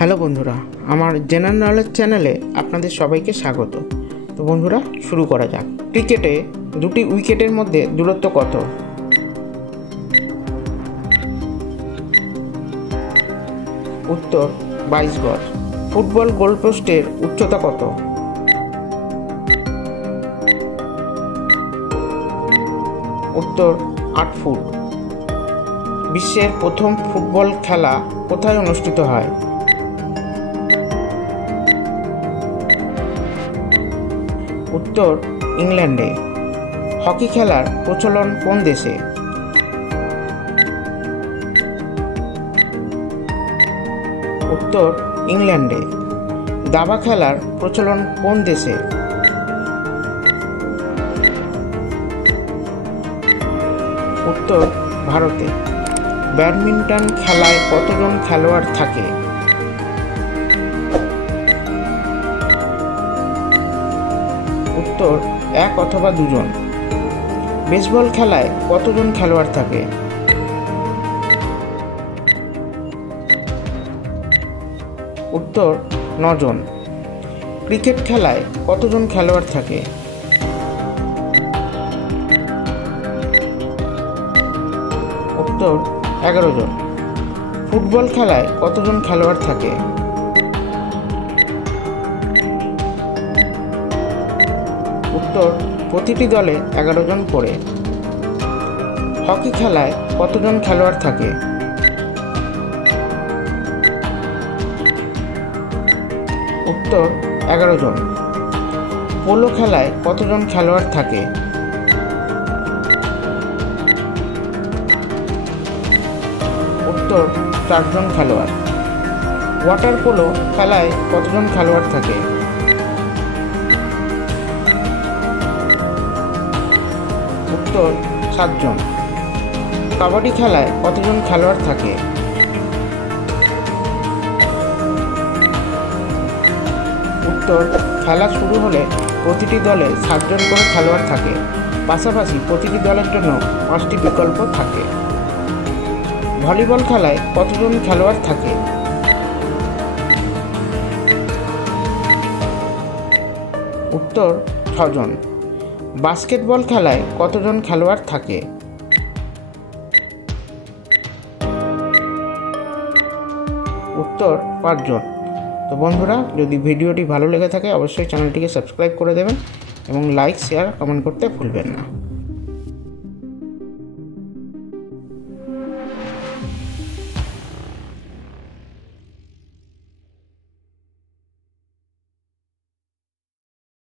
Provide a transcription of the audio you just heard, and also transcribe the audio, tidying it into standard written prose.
হ্যালো বন্ধুরা, আমার general knowledge চ্যানেলে আপনাদের সবাইকে স্বাগত। তো বন্ধুরা, শুরু করা যাক। ক্রিকেটে দুটি উইকেটের মধ্যে দূরত্ব কত? উত্তর 22 গজ। ফুটবল গোলপোস্টের উচ্চতা কত? উত্তর 8 ফুট। বিশ্বের প্রথম ফুটবল খেলা কোথায় অনুষ্ঠিত হয়? উত্তর ইংল্যান্ডে। হকি খেলার প্রচলন কোন দেশে? উত্তর ইংল্যান্ডে। দাবা খেলার প্রচলন কোন দেশে? উত্তর ভারতে। ব্যাডমিন্টন খেলায় কতজন খেলোয়াড় থাকে? উত্তর 1 অথবা 2 জন। বেসবল খেলায় কতজন খেলোয়াড় থাকে? উত্তর 9 জন। ক্রিকেট খেলায় কতজন খেলোয়াড় থাকে? উত্তর 11 জন। ফুটবল খেলায় কতজন খেলোয়াড় থাকে? উত্তর প্রতিটি দলে 11 জন করে। হকি খেলায় কতজন খেলোয়াড় থাকে? উত্তর 11 জন। পোলো খেলায় কতজন খেলোয়াড় থাকে? উত্তর 4 জন খেলোয়াড়। ওয়াটার পোলো খেলায় কতজন খেলোয়াড় থাকে? উত্তর 7 জন। কাবাডি খেলায় কতজন খেলোয়াড় থাকে? উত্তর খেলা শুরু হলে প্রতিটি দলে 7 জন করে খেলোয়াড় থাকে। পাশাপাশি প্রতিটি দলের জন্য 5টি বিকল্প থাকে। ভলিবল খেলায় কতজন খেলোয়াড় থাকে? উত্তর 6 জন। বাস্কেটবল খেলায় কতজন খেলোয়াড় থাকে? উত্তর 5 জন। তো বন্ধুরা, যদি ভিডিওটি ভালো লেগে থাকে অবশ্যই চ্যানেলটিকে সাবস্ক্রাইব করে দেবেন এবং লাইক, শেয়ার, কমেন্ট করতে ভুলবেন না।